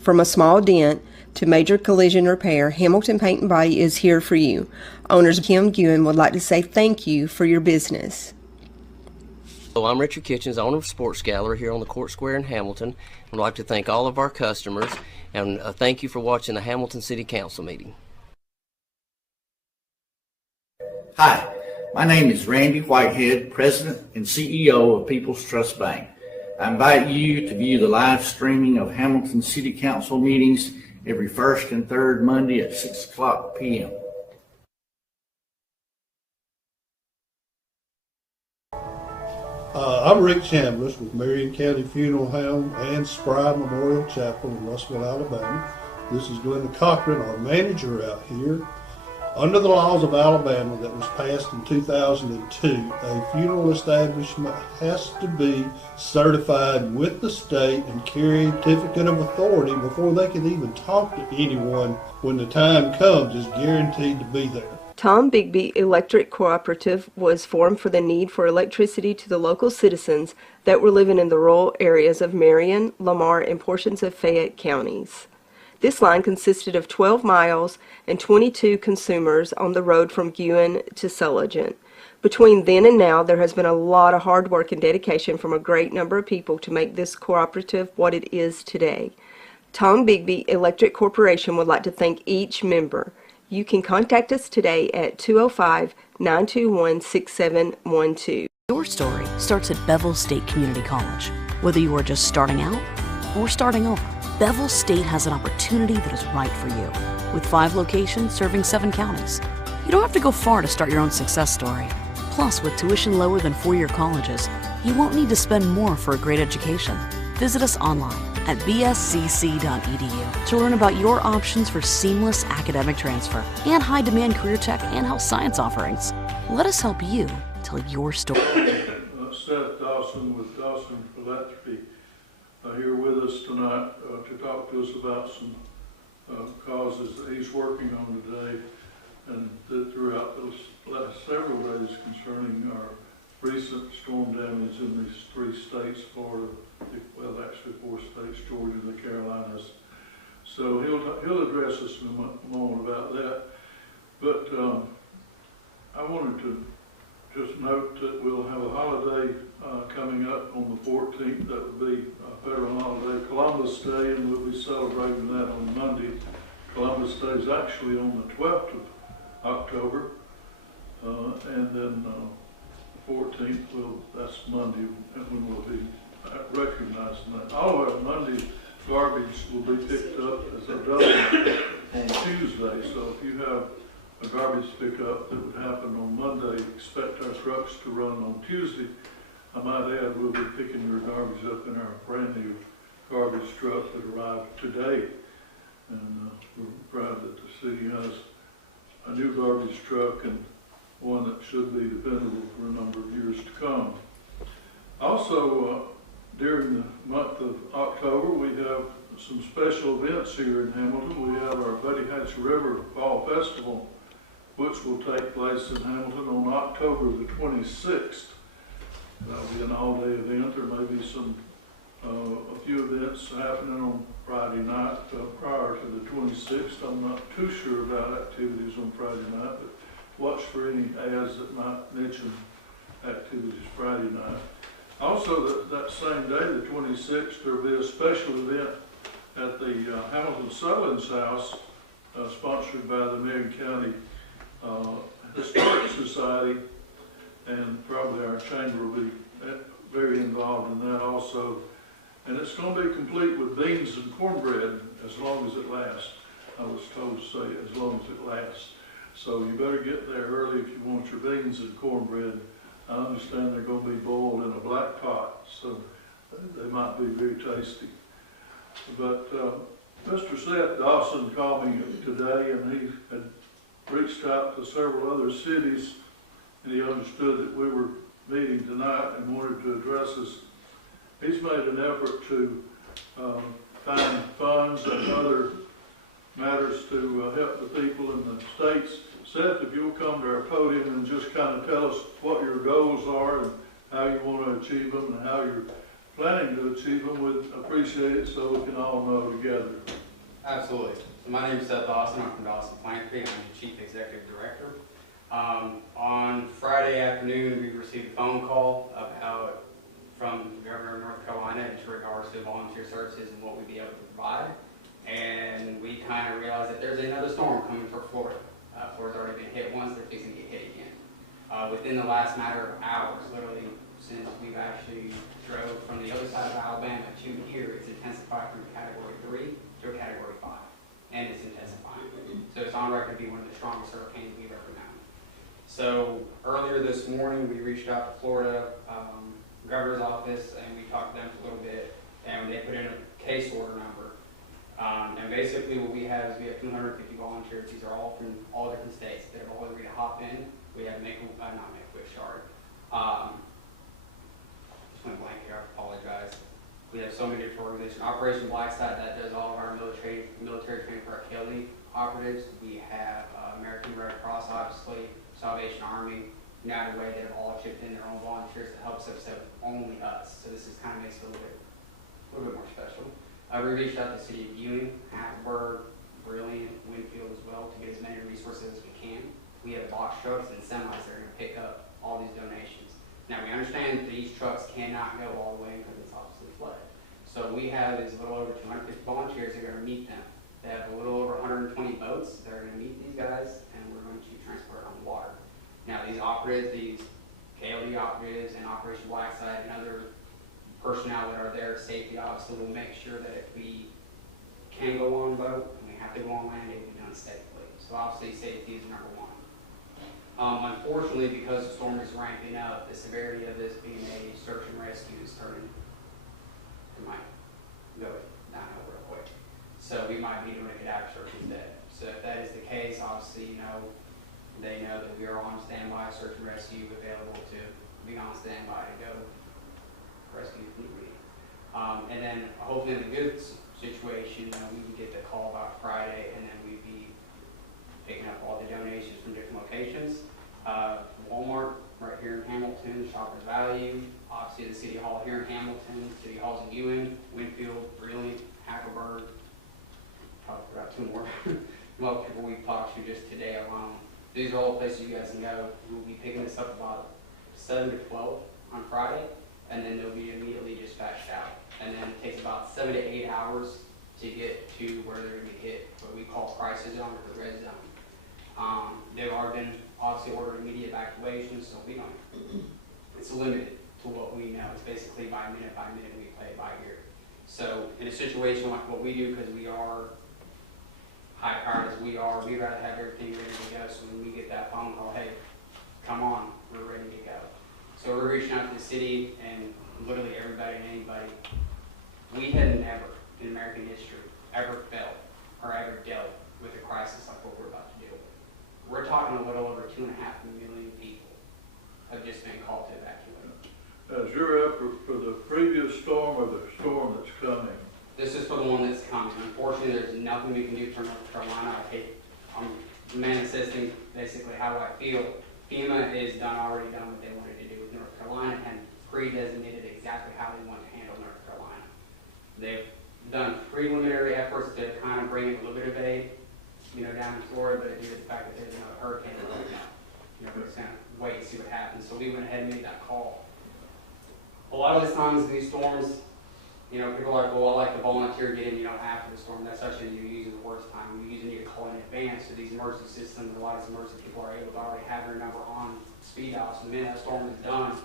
From a small dent to major collision repair, Hamilton Paint and Body is here for you. Owners Kim Guin would like to say thank you for your business. Hello, I'm Richard Kitchens, owner of Sports Gallery here on the Court Square in Hamilton. I'd like to thank all of our customers and thank you for watching the Hamilton City Council meeting. Hi, my name is Randy Whitehead, President and CEO of People's Trust Bank. I invite you to view the live streaming of Hamilton City Council meetings every first and third Monday at 6 o'clock p.m. I'm Rick Chambliss with Marion County Funeral Home and Spry Memorial Chapel in Russellville, Alabama. This is Glenda Cochran, our manager out here. Under the laws of Alabama that was passed in 2002, a funeral establishment has to be certified with the state and carry a certificate of authority before they can even talk to anyone when the time comes is guaranteed to be there. Tom Bigby Electric Cooperative was formed for the need for electricity to the local citizens that were living in the rural areas of Marion, Lamar, and portions of Fayette counties. This line consisted of 12 miles and 22 consumers on the road from Guin to Sulligent. Between then and now, there has been a lot of hard work and dedication from a great number of people to make this cooperative what it is today. Tom Bigby Electric Corporation would like to thank each member. You can contact us today at 205-921-6712. Your story starts at Bevel State Community College. Whether you are just starting out or starting over, Bevel State has an opportunity that is right for you. With 5 locations serving 7 counties. You don't have to go far to start your own success story. Plus, with tuition lower than 4-year colleges, you won't need to spend more for a great education. Visit us online at bscc.edu to learn about your options for seamless academic transfer and high-demand career tech and health science offerings. Let us help you tell your story. Seth Dawson with Dawson Philanthropy here with us tonight to talk to us about some causes that he's working on today and throughout those last several days concerning our recent storm damage in these 3 states, Florida, well actually 4 states, Georgia, the Carolinas. So he'll address us in a moment about that. But I wanted to just note that we'll have a holiday coming up on the 14th. That would be a federal holiday, Columbus Day, and we'll be celebrating that on Monday. Columbus Day is actually on the 12th of October, and then 14th, that's Monday, and when we'll be recognizing that. All of our Monday garbage will be picked up as a double on Tuesday, so if you have a garbage pickup that would happen on Monday, expect our trucks to run on Tuesday. I might add, we'll be picking your garbage up in our brand new garbage truck that arrived today, and we're proud that the city has a new garbage truck and one that should be dependable for a number of years to come. Also, during the month of October, we have some special events here in Hamilton. We have our Buddy Hatch River Fall Festival, which will take place in Hamilton on October the 26th. That'll be an all-day event. There may be a few events happening on Friday night prior to the 26th. I'm not too sure about activities on Friday night, but watch for any ads that might mention activities Friday night. Also, that same day, the 26th, there will be a special event at the Hamilton Sutherland's House, sponsored by the Marion County Historic Society, and probably our chamber will be very involved in that also. And it's going to be complete with beans and cornbread as long as it lasts. I was told to say as long as it lasts. So you better get there early if you want your beans and cornbread. I understand they're going to be boiled in a black pot, so they might be very tasty. But Mr. Seth Dawson called me today, and he had reached out to several other cities, and he understood that we were meeting tonight and wanted to address us. He's made an effort to find funds and other matters to help the people in the states. Seth, if you'll come to our podium and just kind of tell us what your goals are and how you want to achieve them and how you're planning to achieve them, we'd appreciate it so we can all know together. Absolutely. So my name is Seth Dawson. I'm from Dawson Philanthropy. I'm the Chief Executive Director. On Friday afternoon, we received a phone call from the Governor of North Carolina in regards to volunteer services and what we'd be able to provide. And we kind of realized that there's another storm coming for Florida. Florida's already been hit once, they're fixing to get hit again. Within the last matter of hours, literally since we've actually drove from the other side of Alabama to here, it's intensified from Category 3 to a Category 5. And it's intensifying. So it's on record to be one of the strongest hurricanes we've ever known. So earlier this morning, we reached out to Florida governor's office, and we talked to them for a little bit, and they put in a case order number. And basically what we have is we have 250 volunteers. These are all from all different states. They're all agreed to hop in. We have not Make-A-Wish, sorry. Just went blank here, I apologize. We have so many different organizations. Operation Blackside, that does all of our military training for our Kelly operatives. We have American Red Cross, obviously, Salvation Army, United Way, that have all chipped in their own volunteers to help us, except only us. So this is kind of makes it a little bit more special. We reached out to the city of Ewing, Hackleburg, Brilliant, Winfield as well, to get as many resources as we can. We have box trucks and semis that are going to pick up all these donations. Now we understand that these trucks cannot go all the way because it's obviously flooded. So we have is a little over 250 volunteers that are going to meet them. They have a little over 120 boats that are going to meet these guys, and we're going to transport on water. Now these operatives, these KLD operatives and Operation Blackside and other personnel that are there, safety obviously, will make sure that if we can go on boat and we have to go on land, it will be done safely. So obviously safety is number one. Unfortunately, because the storm is ramping up, the severity of this being a search and rescue is starting to might go downhill real quick. So we might be doing a cadaver search instead. So if that is the case, obviously, they know that we are on standby, search and rescue, available to be on standby to go rescue if need be. And then hopefully in the good situation, we would get the call about Friday, and then we'd be picking up all the donations from different locations. Walmart right here in Hamilton, Shoppers Value, obviously the City Hall here in Hamilton, City Halls in Ewing, Winfield, Brilliant, Hackleburg, probably forgot two more. Well, people we've talked to just today alone. These are all places you guys can go. We'll be picking this up about 7 to 12 on Friday, and then they'll be immediately dispatched out. And then it takes about 7 to 8 hours to get to where they're going to be hit, what we call crisis zone or the red zone. They've already been obviously ordered immediate evacuation, so we don't, it's limited to what we know. It's basically by minute we play it by ear. So in a situation like what we do, because we are high powered as we are, we'd rather have everything ready to go. So when we get that phone call, hey, come on, we're ready to go. So we're reaching out to the city and literally everybody and anybody. We had never in American history ever felt or ever dealt with a crisis like what we're about to deal with. We're talking a little over 2.5 million people have just been called to evacuate. As your effort for the previous storm or the storm that's coming? This is for the one that's coming. Unfortunately, there's nothing we can do for North Carolina. I'm the man that says things basically how I feel. FEMA is already done what they wanted to do with North Carolina and pre-designated exactly how they want to handle North Carolina. They've done preliminary efforts to kind of bring in a little bit of aid, down in Florida, but due to the fact that there's another hurricane right now, we're just going to wait and see what happens. So we went ahead and made that call. A lot of the times these storms, people are like, well, I like to volunteer, get in, after the storm. That's actually usually the worst time. We usually need to call in advance. So these emergency systems, a lot of these emergency people are able to already have their number on speed dial. So the minute that storm is done,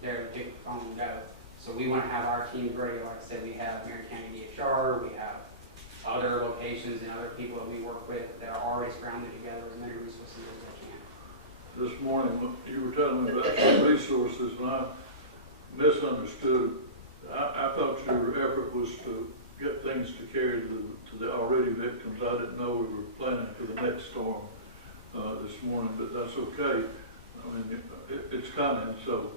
they're to pick the phone and go. So we want to have our teams ready. Like I said, we have Marion County DHR, we have other locations and other people that we work with that are already scrounging together as many resources as they can. This morning, you were telling me about some resources, and I misunderstood. I thought your effort was to get things to carry to the already victims. I didn't know we were planning for the next storm this morning, but that's okay. I mean, it's coming. So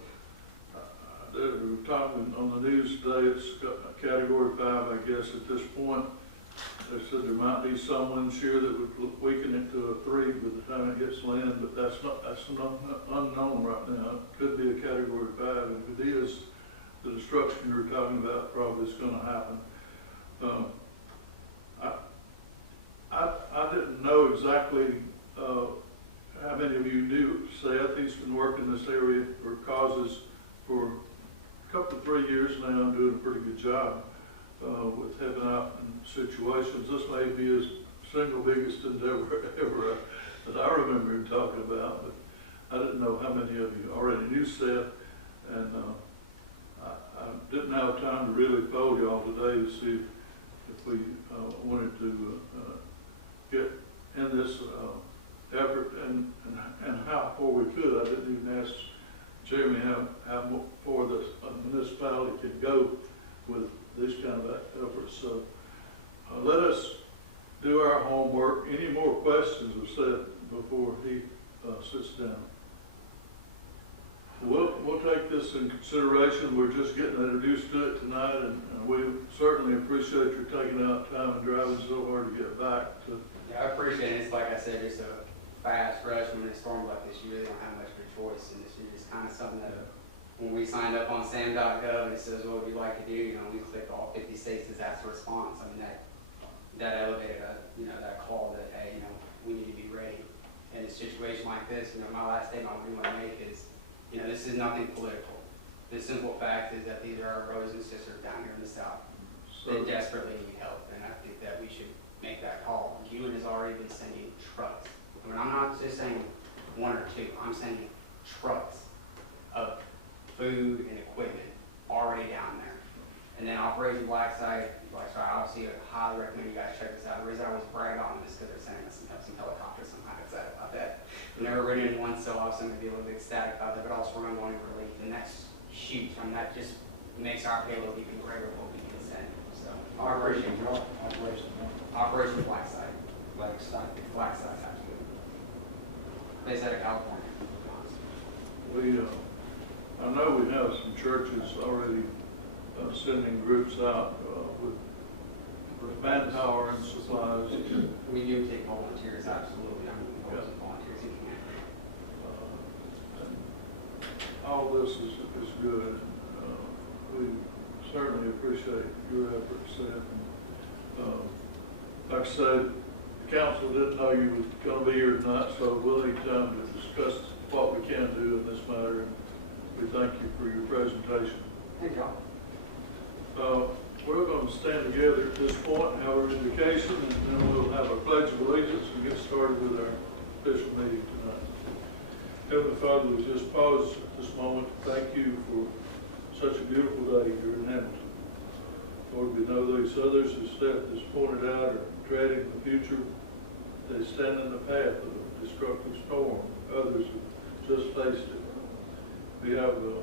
we were talking on the news today. It's got a Category 5, I guess, at this point. They said there might be some wind shear that would weaken it to a 3 by the time it hits land, but that's unknown right now. It could be a Category 5, and if it is, the destruction you're talking about probably is gonna happen. I didn't know exactly, how many of you knew Seth. He's been working in this area for causes for a couple, 3 years now, and doing a pretty good job, with helping out in situations. This may be his single biggest endeavor ever that I remember him talking about, but I didn't know how many of you already knew Seth, and I didn't have time to really poll y'all today to see if we wanted to get in this effort and how far we could. I didn't even ask Jeremy how far the municipality could go with these kind of efforts. So let us do our homework. Any more questions of Seth before he sits down? We'll take this in consideration. We're just getting introduced to it tonight, and we certainly appreciate your taking out time and driving so hard to get back to. Yeah, I appreciate it. It's like I said, it's a fast rush when it's storm like this. You really don't have much of a choice, and this is just kind of something that when we signed up on SAM.gov and it says what would you like to do, you know, we clicked all 50 states disaster response. I mean, that elevated that call that, hey, you know, we need to be ready. In a situation like this, you know, my last statement I really want to make is, you know, this is nothing political. The simple fact is that these are our brothers and sisters down here in the South that desperately need help, and I think that we should make that call. UN has already been sending trucks. I mean, I'm not just saying one or two. I'm sending trucks of food and equipment already down there. And then Operation Blacksite, I obviously highly recommend you guys check this out. The reason I was brag on this because they're sending us some helicopters. I'm kind of excited about that. I've never ridden in one, so obviously I'm going to be a little bit ecstatic about that, but also we're going to go into relief. And that's huge. I mean, that just makes our payload even greater what we can send. So, Operation Blacksite. Blacksite, absolutely. Based out of California. I know we have some churches already sending groups out with manpower and supplies. We do take volunteers, absolutely. I'm looking for some volunteers if you can. All this is good. We certainly appreciate your efforts, Seth. Like I said, the council didn't know you were going to be here tonight, so we'll need time to discuss what we can do in this matter. And we thank you for your presentation. Thank y'all. We're going to stand together at this point and have our invocation, and then we'll have a pledge of allegiance and get started with our official meeting tonight. Heavenly Father, we just pause at this moment to thank you for such a beautiful day here in Hamilton. Lord, we know these others, as Seth has pointed out, are treading the future. They stand in the path of a destructive storm. Others have just faced it. We have the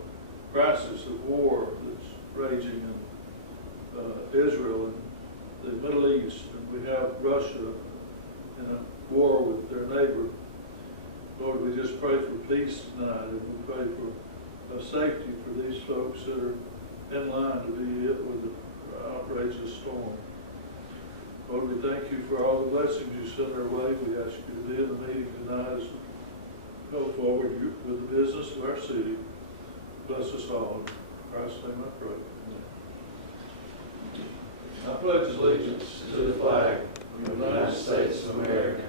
crisis of war that's raging in Israel and the Middle East, and we have Russia in a war with their neighbor. Lord, we just pray for peace tonight, and we pray for safety for these folks that are in line to be hit with the outrageous storm. Lord, we thank you for all the blessings you send our way. We ask you to be in the meeting tonight as we go forward with the business of our city. Bless us all. In Christ's name I pray. I pledge allegiance to the flag of the United States of America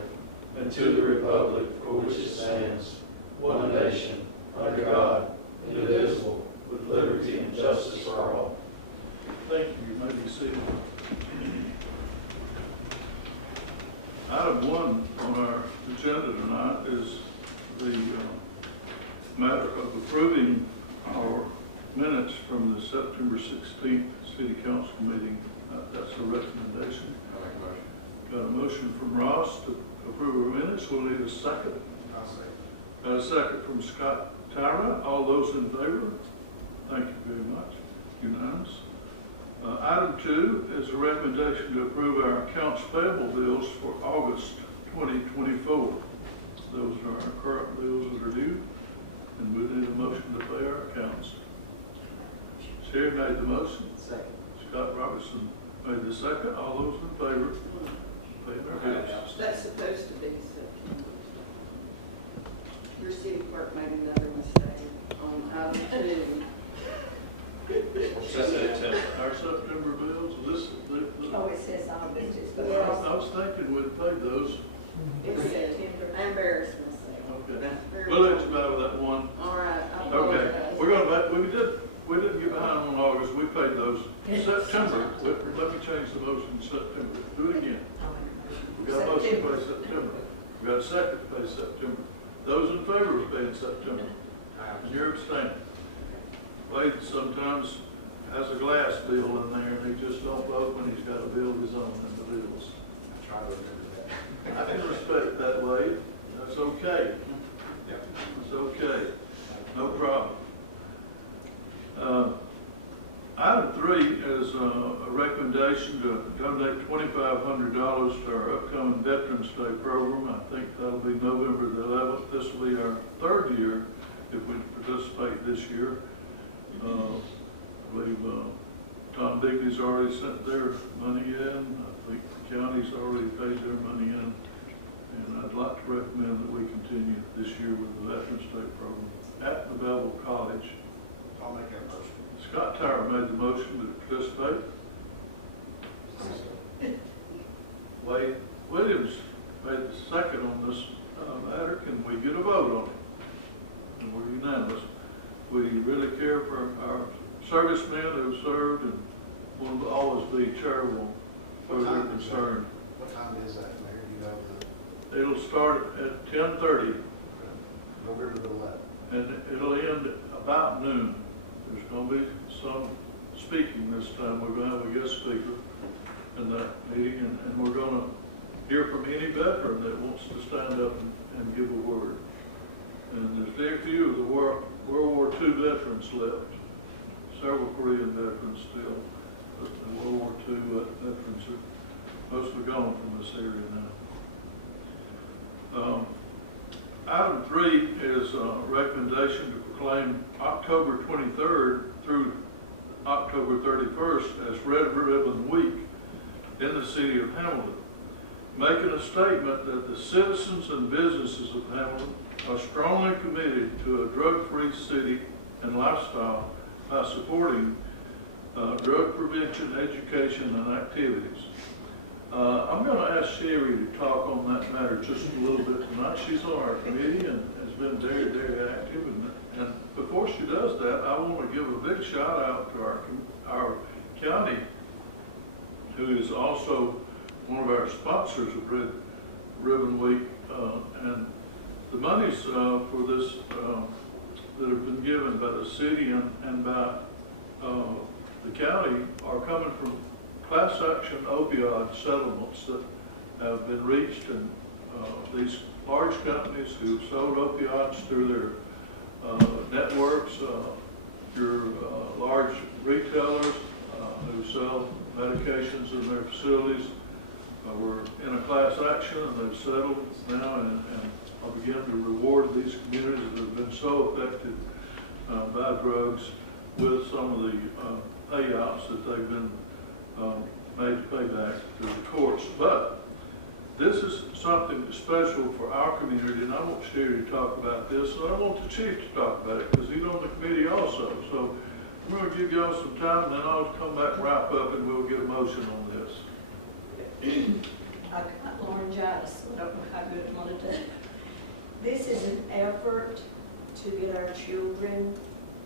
and to the republic for which it stands, one nation, under God, indivisible, with liberty and justice for all. Thank you. You may be seated. Item 1 on our agenda tonight is the matter of approving our minutes from the September 16th City Council meeting. That's a recommendation. Got a motion from Ross to approve our minutes. We'll need a second. I'll second. Got a second from Scott Tyra. All those in favor? Thank you very much. Unanimous. Item 2 is a recommendation to approve our accounts payable bills for August 2024. Those are our current bills that are due, and we need a motion to pay our accounts. Sherry made the motion. Second. Scott Robertson made the second. All those in favor? Paying our bills. That's supposed to be September. Your city clerk made another mistake on item 2. September bills? Oh, it says August, it's the I first. was thinking we'd pay those. It's September. I embarrassed myself. Okay. Very We'll let well. you know that one. All right, I Okay, apologize. we're gonna, we didn't get behind on August, we paid those. September, let me change the motion to September. Do it again. We got a motion to pay September. We got a second to pay September. Those in favor of paying September? And you're abstaining. Wade sometimes has a glass bill in there, and he just don't vote when he's got a bill of his own in the bills. Try to remember that. I can respect that, Wade. That's okay. It's okay. No problem. Item 3 is a recommendation to donate $2,500 to our upcoming Veterans Day program. I think that'll be November the 11th. This will be our 3rd year if we participate this year. I believe Tom Digby's already sent their money in. I think the county's already paid their money in. And I'd like to recommend that we continue this year with the Veterans Day program at the Belleville College. I'll make that motion. Scott Tower made the motion to participate. Wade Williams made the second on this matter. Can we get a vote on it? And we're unanimous. We really care for our servicemen who served and will always be charitable where they're concerned. What time is that, Mayor? You know, It'll start at 10:30 November the 11th. and it'll end about noon. There's going to be some speaking this time. We're going to have a guest speaker in that meeting, and we're going to hear from any veteran that wants to stand up and give a word. And there's very few of the World War II veterans left. Several Korean veterans still, but the World War II veterans are mostly gone from this area now. Item 3 is a recommendation to proclaim October 23rd through October 31st as Red Ribbon Week in the city of Hamilton, making a statement that the citizens and businesses of Hamilton are strongly committed to a drug-free city and lifestyle by supporting drug prevention, education, and activities. I'm going to ask Sherry to talk on that matter just a little bit tonight. She's on our committee and has been very, very active. And before she does that, I want to give a big shout out to our county, who is also one of our sponsors of Red Ribbon Week. And the monies for this that have been given by the city and by the county are coming from class action opioid settlements that have been reached, and these large companies who sold opioids through their networks, your large retailers who sell medications in their facilities were in a class action, and they've settled now and are beginning to reward these communities that have been so affected by drugs with some of the payouts that they've been made to pay back to the courts. But this is something special for our community, and I want Sherry to talk about this, and I want the chief to talk about it because he's on the committee also. So I'm going to give y'all some time, and then I'll come back and wrap up, and we'll get a motion on this. I got laryngitis, so I don't know how good I'm gonna do. This is an effort to get our children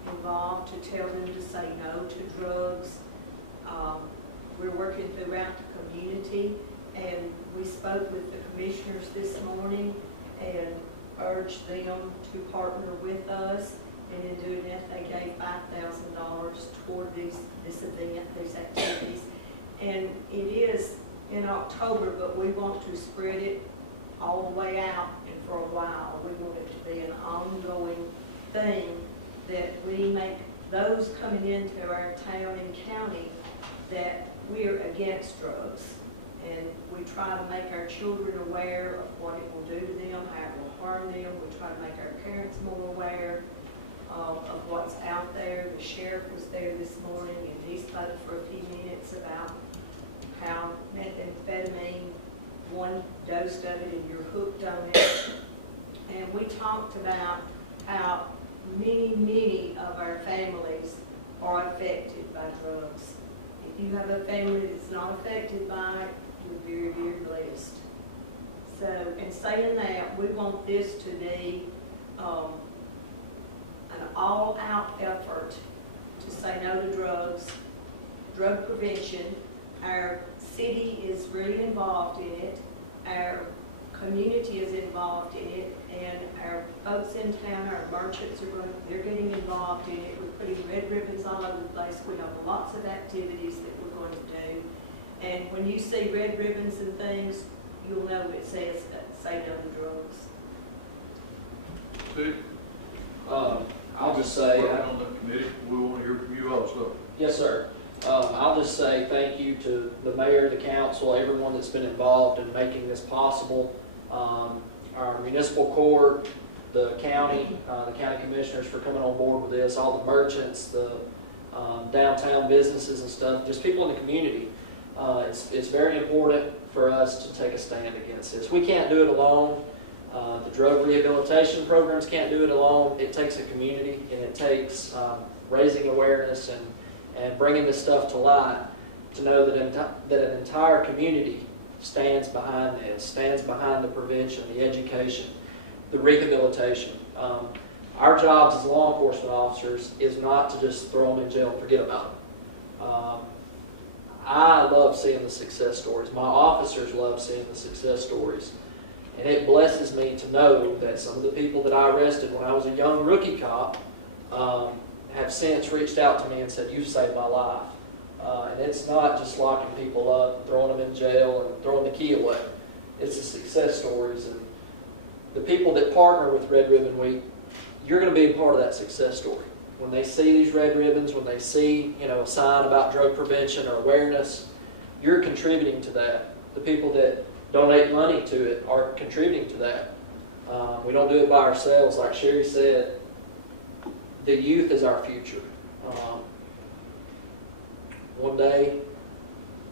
involved, to tell them to say no to drugs. We're working throughout the community, and we spoke with the commissioners this morning and urged them to partner with us. And in doing that, they gave $5,000 toward this event, these activities. And it is in October, but we want to spread it all the way out, and for a while. We want it to be an ongoing thing, that we make those coming into our town and county that we're against drugs. And we try to make our children aware of what it will do to them, how it will harm them. We try to make our parents more aware of what's out there. The sheriff was there this morning, and he spoke for a few minutes about how methamphetamine, one dose of it and you're hooked on it. And we talked about how many of our families are affected by drugs. If you have a family that's not affected by it, we're very, very blessed. So, in saying that, we want this to be an all-out effort to say no to drugs, drug prevention. Our city is really involved in it. Our community is involved in it, and our folks in town, our merchants they're getting involved in it. We're putting red ribbons all over the place. We have lots of activities that we're going to do. And when you see red ribbons and things, you'll know it says say no to drugs. Steve? I'll just say, Working on the committee, we want to hear from you also. yes, sir. I'll just say thank you to the mayor, the council, everyone that's been involved in making this possible. Our municipal court, the county commissioners for coming on board with this, all the merchants, the downtown businesses and stuff, just people in the community. It's very important for us to take a stand against this. We can't do it alone. The drug rehabilitation programs can't do it alone. It takes a community, and it takes raising awareness and bringing this stuff to light to know that an entire community stands behind this, stands behind the prevention, the education, the rehabilitation. Our jobs as law enforcement officers is not to just throw them in jail and forget about them. I love seeing the success stories. My officers love seeing the success stories. And it blesses me to know that some of the people that I arrested when I was a young rookie cop have since reached out to me and said, "You've saved my life." And it's not just locking people up, throwing them in jail, and throwing the key away. It's the success stories. And the people that partner with Red Ribbon Week, you're going to be a part of that success story. When they see these red ribbons, when they see a sign about drug prevention or awareness, you're contributing to that. The people that donate money to it are contributing to that. We don't do it by ourselves. Like Sherry said, the youth is our future. One day,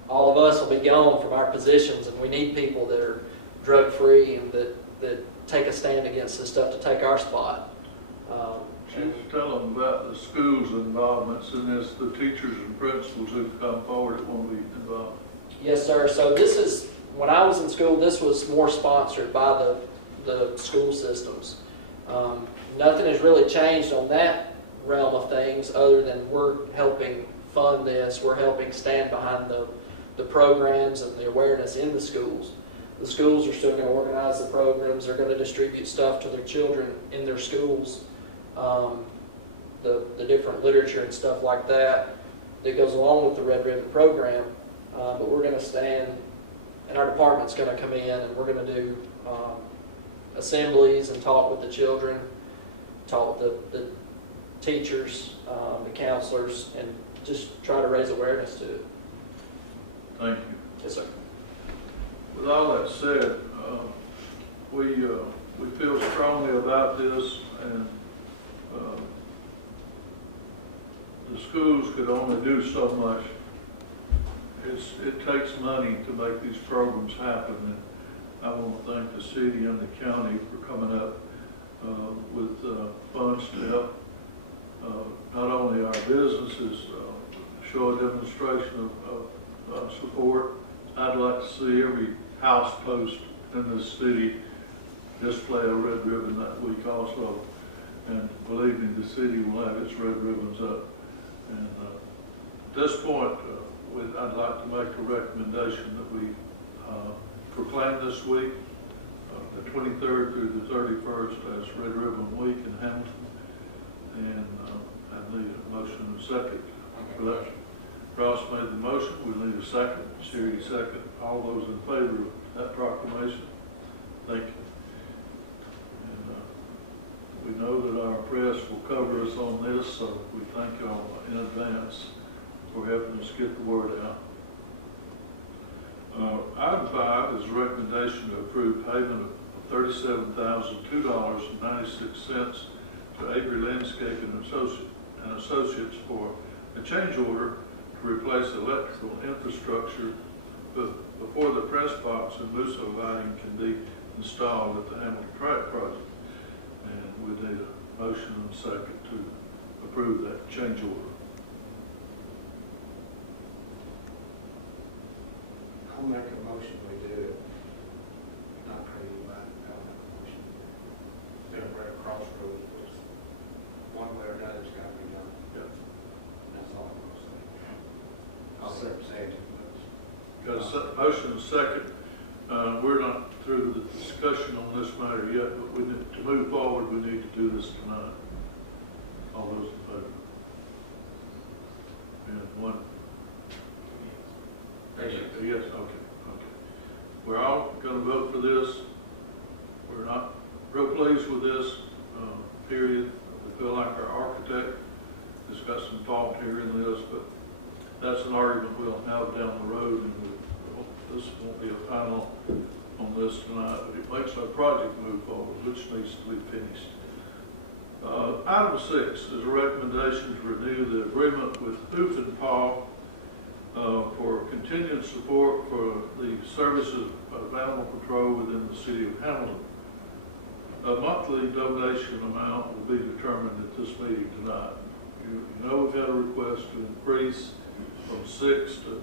all of us will be gone from our positions, and we need people that are drug-free and that take a stand against this stuff to take our spot. Just tell them about the school's involvements in this, the teachers and principals who come forward that want to be involved. Yes, sir. So this is, when I was in school, this was more sponsored by the school systems. Nothing has really changed on that realm of things other than we're helping fund this. We're helping stand behind the programs and the awareness in the schools. The schools are still going to organize the programs. They're going to distribute stuff to their children in their schools. The different literature and stuff like that goes along with the Red Ribbon program. But we're going to stand, and our department's going to come in, and we're going to do assemblies and talk with the children, talk with the teachers, the counselors, and just try to raise awareness to it. Thank you. Yes, sir. With all that said, we feel strongly about this, and the schools could only do so much. It takes money to make these programs happen, and I want to thank the city and the county for coming up with funds to help not only our businesses show a demonstration of support. I'd like to see every house post in this city display a red ribbon that week also. And believe me, the city will have its red ribbons up. And at this point, I'd like to make a recommendation that we proclaim this week, the 23rd through the 31st, as Red Ribbon Week in Hamilton. And I need a motion and a second for that. Ross made the motion. We need a second. Sherry second. All those in favor of that proclamation? Thank you. And we know that our press will cover us on this, so we thank you all in advance for helping us get the word out. Item 5 is a recommendation to approve payment of $37,002.96 to Avery Landscape and Associates for a change order to replace electrical infrastructure before the press box and Musso lighting can be installed at the Hamilton Track project. And we need a motion and a second to approve that change order. Got a motion and a second. We're not through the discussion on this matter yet, but we need to move forward. We need to do this tonight. All those in favor? And one. Yes, okay. We're all going to vote for this. We're not real pleased with this, period. We feel like our architect has got some fault here in this, but that's an argument we'll have down the road, and this won't be a final on this tonight, but it makes our project move forward, which needs to be finished. Item 6 is a recommendation to renew the agreement with Hoof and Paw for continued support for the services of animal control within the city of Hamilton. A monthly donation amount will be determined at this meeting tonight. You know we've had a request to increase from 6 to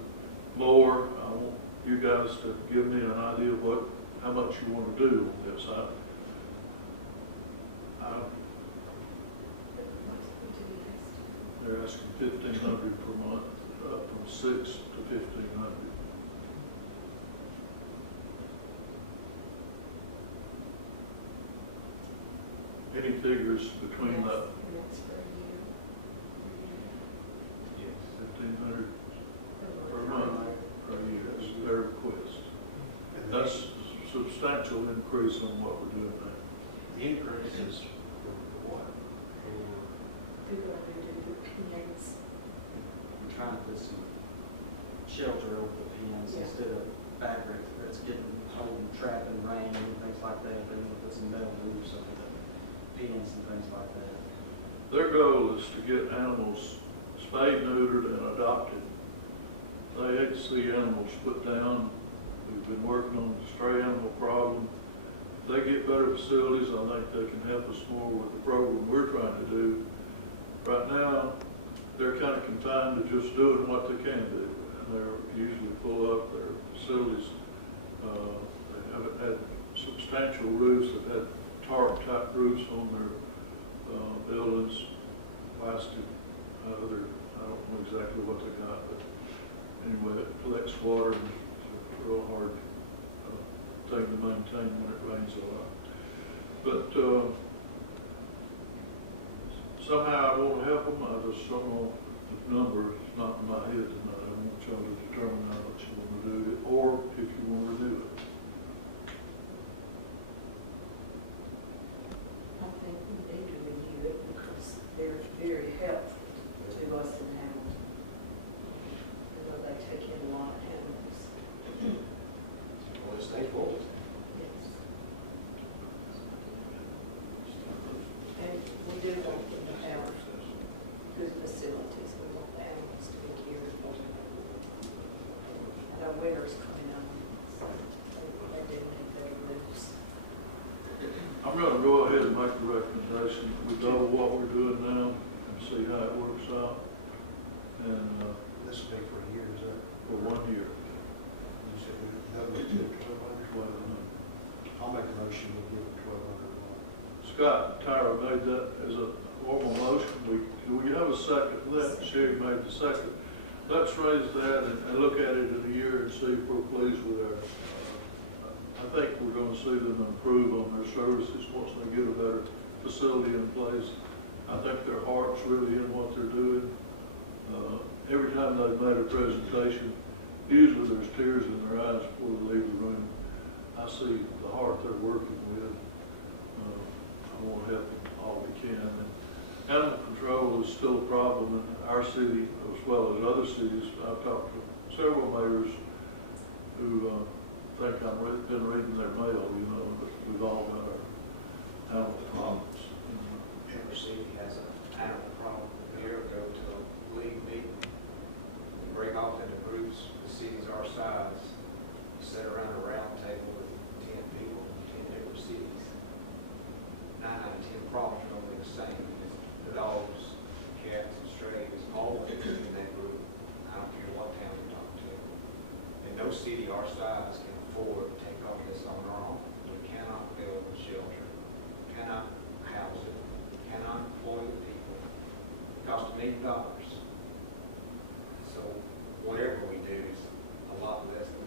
more. I want you guys to give me an idea of how much you want to do on this. They're asking $1,500 per month, from 6 to 1,500. Any figures between that? 1,500 per month per year. That's their request. That's a substantial increase on what we're doing now. The increase is for what? I'm trying to put some shelter over the pens instead of fabric that's getting holding, trapping rain and things like that. They're going to put some metal roofs over the pens and things like that. Their goal is to get animals spayed, neutered, and adopted. They hate to see animals put down. We've been working on the stray animal problem. If they get better facilities, I think they can help us more with the program we're trying to do. Right now, they're kind of confined to just doing what they can do, and they're usually full up their facilities. They haven't had substantial roofs. They've had tarp-type roofs on their buildings, plastic, I don't know exactly what they got, but anyway, it collects water and it's a real hard thing to maintain when it rains a lot. But somehow I want to help them. I just don't know the number. It's not in my head tonight. I want y'all to determine how much you want to do it, or if you want to do it. I think we need to review it because they're very helpful to us in Hamilton. Because they take in a lot of animals. Well, it's thankful. Yes. And we do want them to have good facilities. We want the animals to be cared for. And our winter's coming on, so they do need better roofs. I'm going to go ahead and make the recommendation that we double what we're doing now and see how it works out. And This will be for a year, is that? for 1 year. You said we double it to 1,200? I'll make a motion to give it 1,200 a month. Scott and Tyra made that as a formal motion. Do we have a second for that? Sherry made the second. Let's raise that and look at it in a year and see if we're pleased with our. I think we're going to see them improve on their services once they get a better facility in place. I think their heart's really in what they're doing. Every time they've made a presentation, usually there's tears in their eyes before they leave the room. I see the heart they're working with. I want to help them all we can. And animal control is still a problem in our city as well as other cities. I've talked to several mayors who think I've been reading their mail, but we've all got our animal problems. Every city has an animal problem. A year ago to a league meeting, you break off into groups, the cities our size, you sit around a round table with 10 people in 10 different cities. 9 out of 10 problems are going to be the same. The dogs, cats, and strays, all in that group. I don't care what town you're talking to. And no city our size can afford to take on this on our own. We cannot build a shelter, cannot house it, cannot employ the people. It costs $1 million. So whatever we do is a lot less than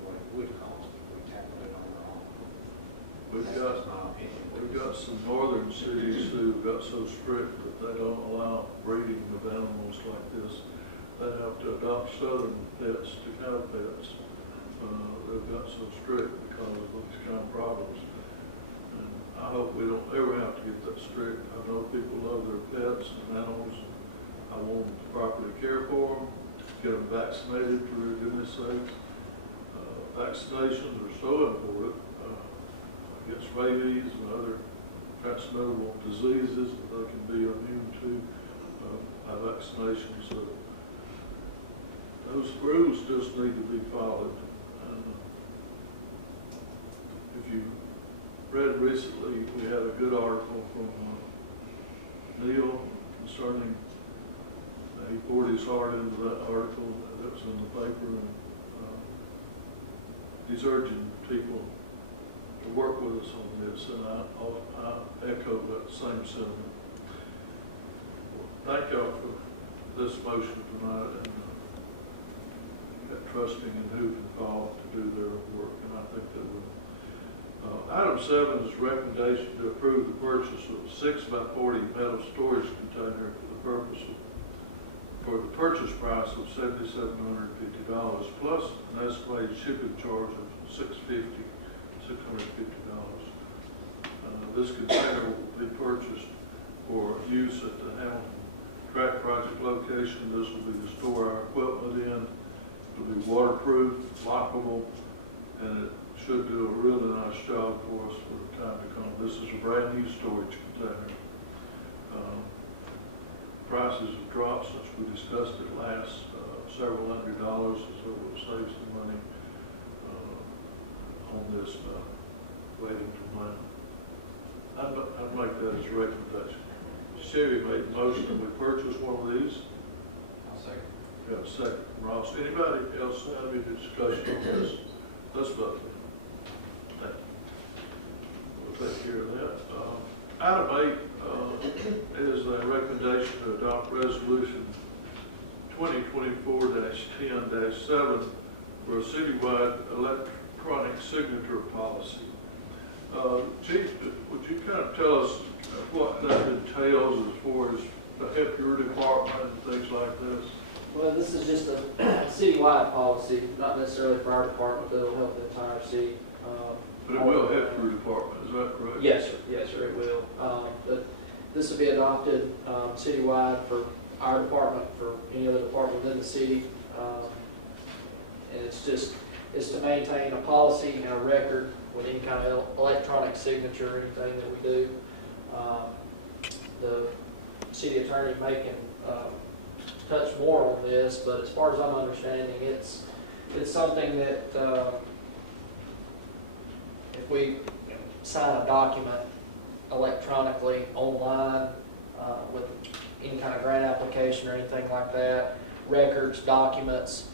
adopt southern pets to have pets. They've got so strict because of these kind of problems. And I hope we don't ever have to get that strict. I know people love their pets and animals. I want them to properly care for them, get them vaccinated for goodness sakes. Vaccinations are so important against rabies and other transmittable diseases that they can be immune to by vaccination. So those rules just need to be followed. If you read recently, we had a good article from Neil concerning, he poured his heart into that article that was in the paper, and he's urging people to work with us on this, and I echo that same sentiment. Thank y'all for this motion tonight, and trusting in who's involved to do their work, and I think they will. Item 7 is recommendation to approve the purchase of a 6x40 metal storage container for the purchase price of $7,750 plus an estimated shipping charge of $650. This container will be purchased for use at the Hamilton Track Project location. This will be to store our equipment in. It'll be waterproof, lockable, and it should do a really nice job for us for the time to come. This is a brand new storage container. Prices have dropped since we discussed it last, several $100, so we'll save some money on this waiting to plan. I'd make that as a recommendation. Sherry made the motion that we purchase one of these. I'll second. We have a second from Ross. Anybody else have any discussion on this? Let's vote. We'll take care of that. Item 8 is a recommendation to adopt resolution 2024-10-7 for a citywide electronic signature policy. Chief, would you kind of tell us what that entails as far as to help your department and things like this? Well, this is just a citywide policy, not necessarily for our department, but it'll help the entire city. But it will help your department, is that correct? Yes, sir. Yes, sir, it will. But this will be adopted citywide for our department, for any other department within the city. And it's to maintain a policy and a record with any kind of electronic signature or anything that we do. The city attorney may touch more on this, but as far as I'm understanding, it's something that if we sign a document electronically online with any kind of grant application or anything like that, records, documents,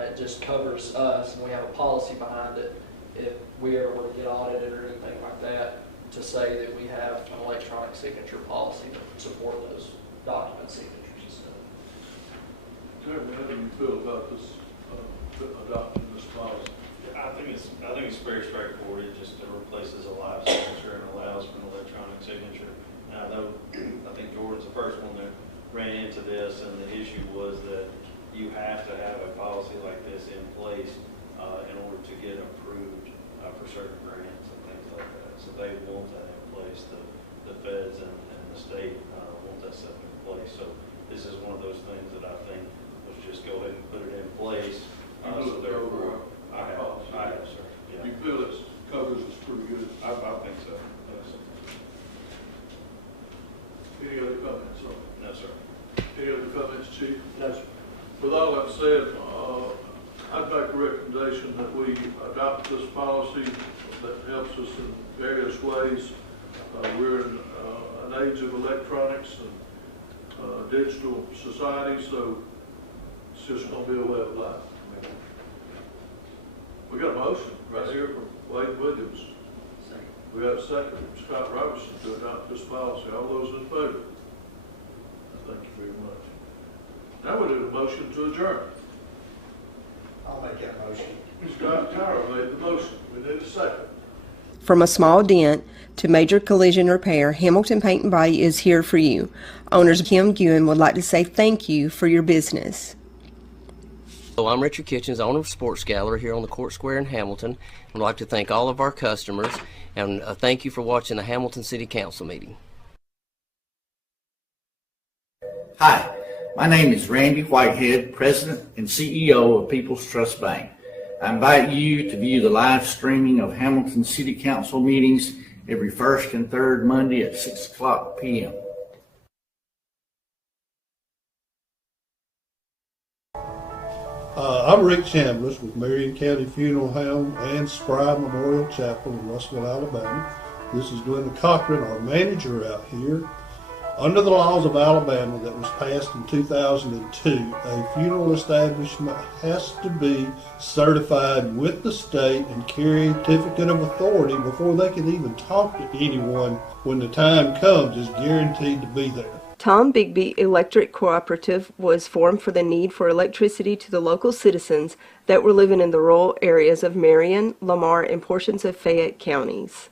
it just covers us, and we have a policy behind it if we ever were to get audited or anything like that, to say that we have an electronic signature policy to support those document signatures and stuff. Jeremy, how do you feel about this, adopting this policy? I think it's very straightforward. It just replaces a live signature and allows for an electronic signature. Now, I think Jordan's the first one that ran into this, and the issue was that you have to have a policy like this in place in order to get approved for certain grants and things like that. So they want that in place. The feds and the state want that stuff in place. So this is one of those things that I think was just go ahead and put it in place. So therefore, I have, sir. Yeah. You feel it covers us pretty good? I think so. Yes. Any other comments? No, sir. Any other comments, Chief? No, sir. With all that said, I'd make a recommendation that we adopt this policy that helps us in various ways. We're in an age of electronics and digital society, so it's just going to be a way of life. We got a motion right here from Wade Williams. Second. We got a second from Scott Robertson to adopt this policy. All those in favor? Thank you very much. Now we need a motion to adjourn. I'll make that motion. Scott Tyra made the motion. We need a second. From a small dent to major collision repair, Hamilton Paint and Body is here for you. Owners Kim Guin would like to say thank you for your business. So I'm Richard Kitchens, owner of Sports Gallery here on the Court Square in Hamilton. I'd like to thank all of our customers and thank you for watching the Hamilton City Council meeting. Hi, my name is Randy Whitehead, President and CEO of People's Trust Bank. I invite you to view the live streaming of Hamilton City Council meetings every first and third Monday at 6:00 p.m. I'm Rick Chambliss with Marion County Funeral Home and Spry Memorial Chapel in Russellville, Alabama. This is Glenda Cochran, our manager out here. Under the laws of Alabama that was passed in 2002, a funeral establishment has to be certified with the state and carry a certificate of authority before they can even talk to anyone when the time comes is guaranteed to be there. Tom Bigby Electric Cooperative was formed for the need for electricity to the local citizens that were living in the rural areas of Marion, Lamar, and portions of Fayette counties.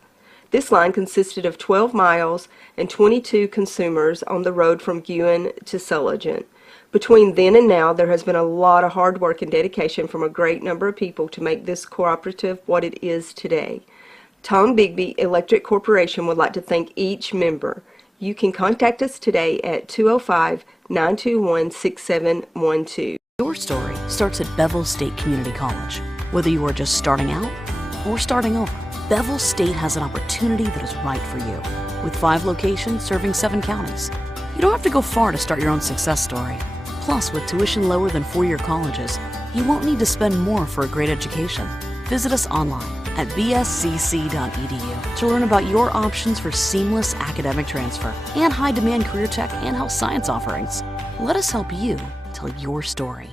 This line consisted of 12 miles and 22 consumers on the road from Guin to Sulligent. Between then and now, there has been a lot of hard work and dedication from a great number of people to make this cooperative what it is today. Tom Bigby Electric Corporation would like to thank each member. You can contact us today at 205-921-6712. Your story starts at Bevel State Community College. Whether you are just starting out or starting over, Bevel State has an opportunity that is right for you. With 5 locations serving 7 counties, you don't have to go far to start your own success story. Plus, with tuition lower than 4-year colleges, you won't need to spend more for a great education. Visit us online at bscc.edu to learn about your options for seamless academic transfer and high-demand career tech and health science offerings. Let us help you tell your story.